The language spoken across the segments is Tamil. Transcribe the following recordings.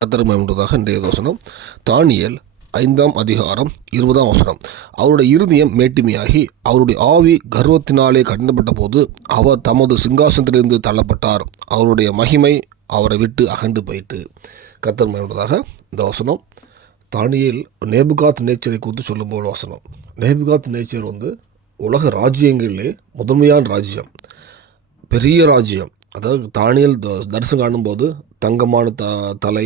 கர்த்தருக்கு மகிமையுண்டாவதாக. இன்றைய வசனம் தானியேல் 5ஆம் அதிகாரம் 20ஆம் வசனம். அவருடைய இருதயம் மேட்டிமையாகி அவருடைய ஆவி கர்வத்தினாலே கடினப்பட்ட போது அவர் தமது சிங்காசனத்திலிருந்து தள்ளப்பட்டார். அவருடைய மகிமை அவரை விட்டு அகன்று போயிட்டு. கர்த்தருக்கு மகிமையுண்டாவதாக. இந்த வசனம் தானியேல் நேபுகாத் நேச்சரை குறித்து சொல்லும் போது வசனம். நேபுகாத் நேச்சர் உலக ராஜ்யங்களிலே முதன்மையான ராஜ்யம், பெரிய ராஜ்யம். அதாவது தானியேல் தரிசனம் காணும்போது தங்கமான தலை,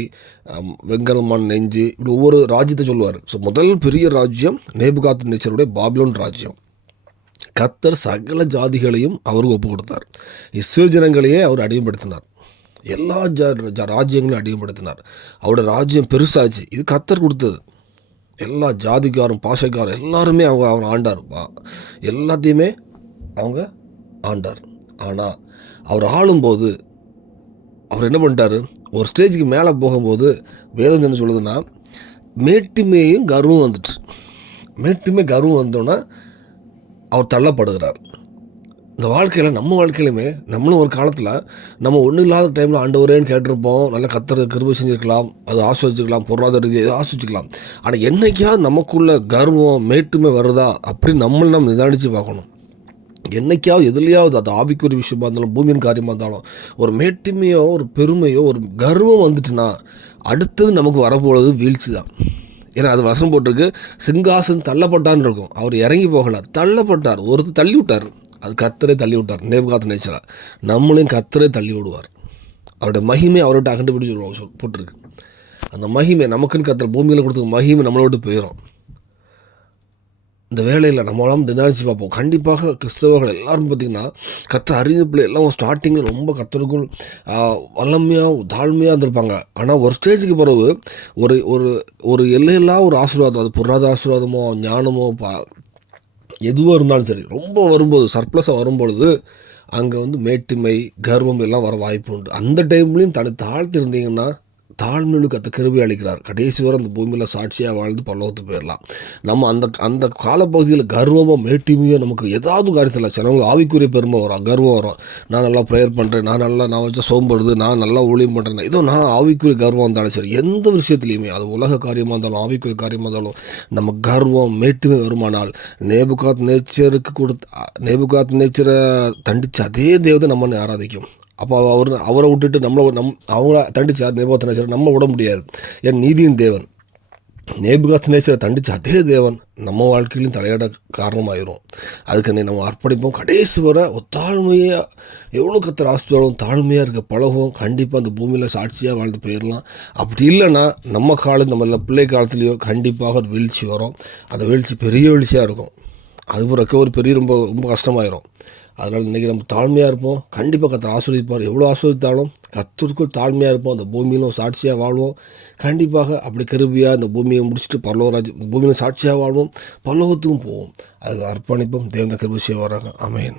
வெங்கலமான நெஞ்சு, இப்படி ஒவ்வொரு ராஜ்யத்தை சொல்லுவார். ஸோ முதல் பெரிய ராஜ்யம் நேபுகாத் நேச்சருடைய பாபிலோன் ராஜ்யம். கர்த்தர் சகல ஜாதிகளையும் அவருக்கு ஒப்பு கொடுத்தார். இஸ்ரவேல் ஜனங்களையே அவர் அடிமைப்படுத்தினார். எல்லா ராஜ்யங்களையும் அடிமைப்படுத்தினார். அவருடைய ராஜ்யம் பெருசாச்சு. இது கர்த்தர் கொடுத்தது. எல்லா ஜாதிக்காரும் பாஷைக்காரும் எல்லாருமே அவர் ஆண்டார். எல்லாத்தையுமே அவங்க ஆண்டார். ஆனால் அவர் ஆளும்போது அவர் என்ன பண்ணிட்டார், ஒரு ஸ்டேஜுக்கு மேலே போகும்போது வேதம் என்ன சொல்லுதுன்னா, மேட்டிமையும் கர்வம் வந்துட்டு, மேட்டிமை கர்வம் வந்தோன்னா அவர் தள்ளப்படுகிறார். இந்த வாழ்க்கையில் நம்ம வாழ்க்கையிலுமே நம்மளும் ஒரு காலத்தில் நம்ம ஒன்றும் இல்லாத டைமில் ஆண்டவரேன்னு கேட்டிருப்போம். நல்லா கர்த்தர் கிருபை செஞ்சுருக்கலாம், அது ஆஸ்வதிச்சுக்கலாம், பொருளாதார ரீதியாக ஆஸ்வதிச்சுக்கலாம். ஆனால் என்னைக்காவது நமக்குள்ள கர்வம் மேட்டுமை வருதா அப்படின்னு நம்ம நிதானித்து பார்க்கணும். என்னைக்காவது எதுலையாவது அது ஆவிக்குரிய விஷயமா இருந்தாலும் பூமியின் காரியமாக இருந்தாலும் ஒரு மேட்டுமையோ ஒரு பெருமையோ ஒரு கர்வம் வந்துட்டுன்னா அடுத்தது நமக்கு வரப்போகிறது வீழ்ச்சி தான். ஏன்னா அது வசனம் போட்டிருக்கு, சிங்காசனம் தள்ளப்பட்டான்னு இருக்கும். அவர் இறங்கி போகலை, தள்ளப்பட்டார். ஒருத்தர் தள்ளி விட்டார். அது கர்த்தரே தள்ளி விட்டார். நேபுகாத் நேச்சரா நம்மளையும் கர்த்தரே தள்ளி விடுவார். அவருடைய மகிமை அவர்கிட்ட கண்டுபிடிச்சு போட்டிருக்கு. அந்த மகிமை நமக்குன்னு கர்த்தர் பூமியில் கொடுத்த மகிமை நம்மளை விட்டு போயிடும். இந்த வேலையில் நம்மளாம் நிதானிச்சு பார்ப்போம். கண்டிப்பாக கிறிஸ்தவர்கள் எல்லோரும் பார்த்திங்கன்னா கர்த்தர் அறிவிப்பில் எல்லாம் ஸ்டார்டிங்கில் ரொம்ப கர்த்தருக்குள் வல்லமையாக தாழ்மையாக இருந்திருப்பாங்க. ஆனால் ஒரு ஸ்டேஜுக்கு பிறகு ஒரு ஒரு ஒரு எல்லையெல்லாம் ஒரு ஆசீர்வாதம், அது பொருளாதார ஆசீர்வாதமோ ஞானமோ எதுவாக இருந்தாலும் சரி, ரொம்ப வரும்போது சர்ப்ளஸாக வரும்பொழுது அங்கே மேட்டிமை கர்வம் எல்லாம் வர வாய்ப்பு உண்டு. அந்த டைம்லேயும் தன்னை தாழ்த்தி இருந்தீங்கன்னா தாழ்மையுக்கு அந்த கிருபை அளிக்கிறார். கடைசி வரை அந்த பூமியில் சாட்சியாக வாழ்ந்து பரலோகத்துக்கு போயிடலாம். நம்ம அந்த காலப்பகுதியில் கர்வமோ மேட்டிமையோ நமக்கு ஏதாவது காரியத்தில் சிலவங்க ஆவிக்குரிய பெருமை வரும், கர்வம் வரும். நான் நல்லா ப்ரேயர் பண்ணுறேன், நான் வச்ச சோம்படுது, நான் நல்லா ஊழியம் பண்ணுறேன், ஏதோ நான் ஆவிக்குரிய கர்வம் இருந்தாலும் சரி, எந்த விஷயத்துலையுமே அது உலக காரியமாக இருந்தாலும் ஆவிக்குரிய காரியமாக இருந்தாலும் நம்ம கர்வம் மேட்டுமை வருமானால் நேபுகாத் நேச்சரை தண்டித்து அதே தேவதை நம்ம ஆராதிக்கும். அப்போ அவரை விட்டுட்டு அவங்கள தண்டிச்சு நேபுகாத் நேச்சரை நம்ம விட முடியாது. என் நீதியின் தேவன் நேபுகாத் நேச்சரை தண்டிச்சு அதே தேவன் நம்ம வாழ்க்கையிலும் தலையிட காரணமாயிரும். அதுக்கு நம்ம அர்ப்பணிப்போம். கடைசி வர தாழ்மையாக எவ்வளோ கர்த்தர் ஆசீர்வாதம் தாழ்மையாக இருக்க பழகும். கண்டிப்பாக அந்த பூமியில் சாட்சியாக வாழ்ந்து போயிடலாம். அப்படி இல்லைன்னா நம்ம நம்ம பிள்ளை காலத்துலேயோ கண்டிப்பாக ஒரு வீழ்ச்சி வரும். அந்த வீழ்ச்சி பெரிய வீழ்ச்சியாக இருக்கும். அது ரெக்கவரி பெரிய ரொம்ப ரொம்ப கஷ்டமாயிரும். அதனால் இன்றைக்கி நம்ம தாழ்மையாக இருப்போம். கண்டிப்பாக கர்த்தர் ஆசீர்வதிப்பார். எவ்வளோ ஆசீர்வதித்தாலும் கர்த்தருக்குள் தாழ்மையாக இருப்போம். அந்த பூமியிலும் சாட்சியாக வாழ்வோம். கண்டிப்பாக அப்படி கிருபையாக இந்த பூமியை முடிச்சுட்டு பூமியில் சாட்சியாக வாழ்வோம், பரலோகத்துக்கும் போவோம். அதுக்கு அர்ப்பணிப்போம். தேவன் கிருபை செய்வாராக. ஆமென்.